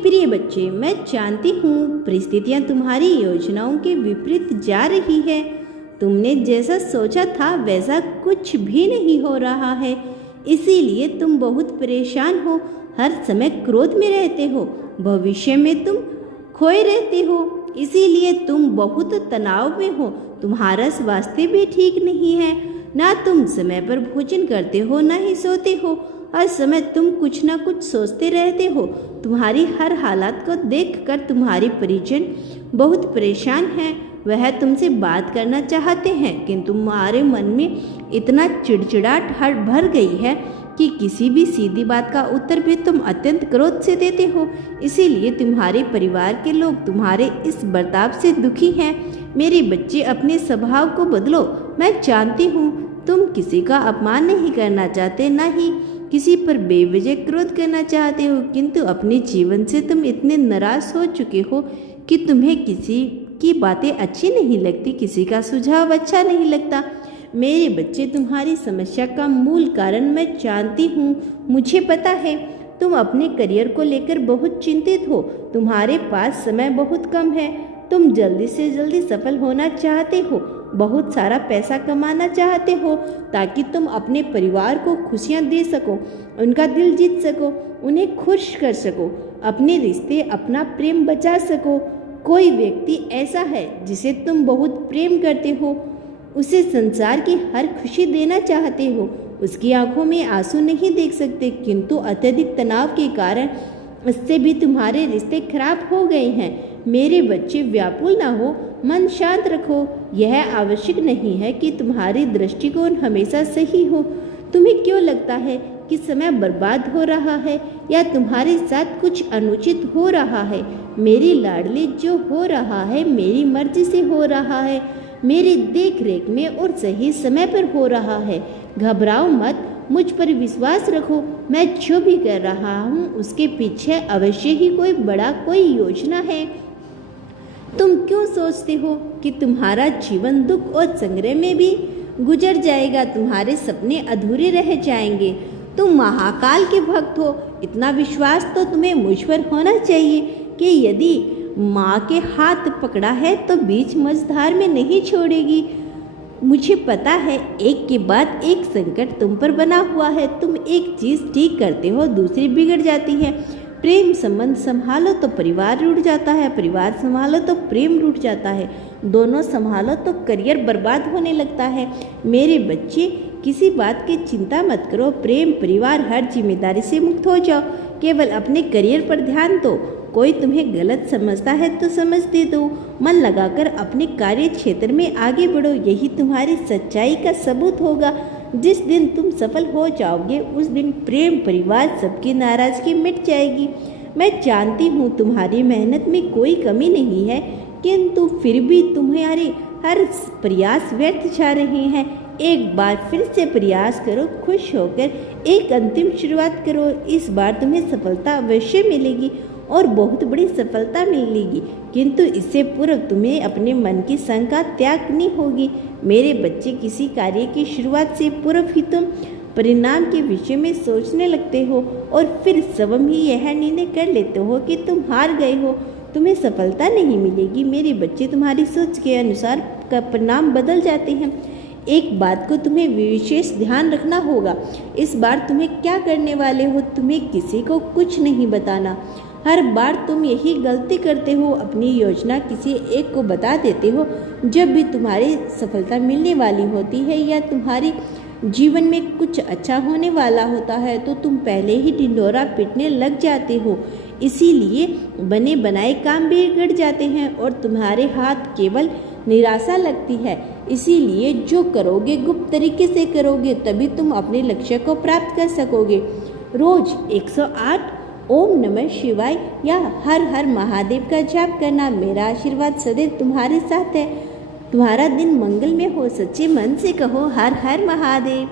प्रिय बच्चे, मैं जानती हूँ परिस्थितियाँ तुम्हारी योजनाओं के विपरीत जा रही है। तुमने जैसा सोचा था वैसा कुछ भी नहीं हो रहा है, इसीलिए तुम बहुत परेशान हो, हर समय क्रोध में रहते हो, भविष्य में तुम खोए रहते हो, इसीलिए तुम बहुत तनाव में हो। तुम्हारा स्वास्थ्य भी ठीक नहीं है, ना तुम समय पर भोजन करते हो ना ही सोते हो, हर समय तुम कुछ ना कुछ सोचते रहते हो। तुम्हारी हर हालत को देखकर तुम्हारी परिजन बहुत परेशान हैं। वह तुमसे बात करना चाहते हैं किंतु तुम्हारे मन में इतना चिड़चिड़ाहट भर गई है कि किसी भी सीधी बात का उत्तर भी तुम अत्यंत क्रोध से देते हो। इसीलिए तुम्हारे परिवार के लोग तुम्हारे इस बर्ताव से दुखी हैं। मेरे बच्चे, अपने स्वभाव को बदलो। मैं जानती हूँ तुम किसी का अपमान नहीं करना चाहते, ना ही किसी पर बेवजह क्रोध करना चाहते हो, किंतु अपने जीवन से तुम इतने नाराज हो चुके हो कि तुम्हें किसी की बातें अच्छी नहीं लगती, किसी का सुझाव अच्छा नहीं लगता। मेरे बच्चे, तुम्हारी समस्या का मूल कारण मैं जानती हूँ। मुझे पता है तुम अपने करियर को लेकर बहुत चिंतित हो। तुम्हारे पास समय बहुत कम है। तुम जल्दी से जल्दी सफल होना चाहते हो, बहुत सारा पैसा कमाना चाहते हो ताकि तुम अपने परिवार को खुशियाँ दे सको, उनका दिल जीत सको, उन्हें खुश कर सको, अपने रिश्ते, अपना प्रेम बचा सको। कोई व्यक्ति ऐसा है जिसे तुम बहुत प्रेम करते हो, उसे संसार की हर खुशी देना चाहते हो, उसकी आंखों में आंसू नहीं देख सकते, किंतु अत्यधिक तनाव के कारण इससे भी तुम्हारे रिश्ते खराब हो गए हैं। मेरे बच्चे, व्याकुल ना हो, मन शांत रखो। यह आवश्यक नहीं है कि तुम्हारी दृष्टिकोण हमेशा सही हो। तुम्हें क्यों लगता है कि समय बर्बाद हो रहा है या तुम्हारे साथ कुछ अनुचित हो रहा है? मेरी लाडली, जो हो रहा है मेरी मर्जी से हो रहा है, मेरी देख रेख में और सही समय पर हो रहा है। घबराओ मत, मुझ पर विश्वास रखो। मैं जो भी कर रहा हूँ उसके पीछे अवश्य ही कोई योजना है। तुम क्यों सोचते हो कि तुम्हारा जीवन दुख और संग्रह में भी गुजर जाएगा? तुम्हारे सपने अधूरे रह जाएंगे। तुम महाकाल के भक्त हो, इतना विश्वास तो तुम्हें मुझ पर होना चाहिए कि यदि माँ के हाथ पकड़ा है तो बीच मझधार में नहीं छोड़ेगी। मुझे पता है एक के बाद एक संकट तुम पर बना हुआ है। तुम एक चीज़ ठीक करते हो, दूसरी बिगड़ जाती है। प्रेम संबंध संभालो तो परिवार रूठ जाता है, परिवार संभालो तो प्रेम रूठ जाता है, दोनों संभालो तो करियर बर्बाद होने लगता है। मेरे बच्चे, किसी बात की चिंता मत करो। प्रेम, परिवार, हर जिम्मेदारी से मुक्त हो जाओ। केवल अपने करियर पर ध्यान दो। कोई तुम्हें गलत समझता है तो समझते दो। मन लगाकर अपने कार्य क्षेत्र में आगे बढ़ो, यही तुम्हारी सच्चाई का सबूत होगा। जिस दिन तुम सफल हो जाओगे उस दिन प्रेम, परिवार, सबकी नाराजगी मिट जाएगी। मैं जानती हूँ तुम्हारी मेहनत में कोई कमी नहीं है, किंतु फिर भी तुम्हारे हर प्रयास व्यर्थ जा रहे हैं। एक बार फिर से प्रयास करो, खुश होकर एक अंतिम शुरुआत करो। इस बार तुम्हें सफलता अवश्य मिलेगी और बहुत बड़ी सफलता मिलेगी, किंतु इससे पूर्व तुम्हें अपने मन की शंका त्यागनी होगी। मेरे बच्चे, किसी कार्य की शुरुआत से पूर्व ही तुम परिणाम के विषय में सोचने लगते हो और फिर स्वयं ही यह निर्णय कर लेते हो कि तुम हार गए हो, तुम्हें सफलता नहीं मिलेगी। मेरे बच्चे, तुम्हारी सोच के अनुसार का परिणाम बदल जाते हैं। एक बात को तुम्हें विशेष ध्यान रखना होगा। इस बार तुम्हें क्या करने वाले हो, तुम्हें किसी को कुछ नहीं बताना। हर बार तुम यही गलती करते हो, अपनी योजना किसी एक को बता देते हो। जब भी तुम्हारी सफलता मिलने वाली होती है या तुम्हारी जीवन में कुछ अच्छा होने वाला होता है तो तुम पहले ही ढिंढोरा पीटने लग जाते हो। इसीलिए बने बनाए काम बिगड़ जाते हैं और तुम्हारे हाथ केवल निराशा लगती है। इसीलिए जो करोगे गुप्त तरीके से करोगे, तभी तुम अपने लक्ष्य को प्राप्त कर सकोगे। रोज 108 ओम नमः शिवाय या हर हर महादेव का जाप करना। मेरा आशीर्वाद सदैव तुम्हारे साथ है। तुम्हारा दिन मंगल में हो। सच्चे मन से कहो हर हर महादेव।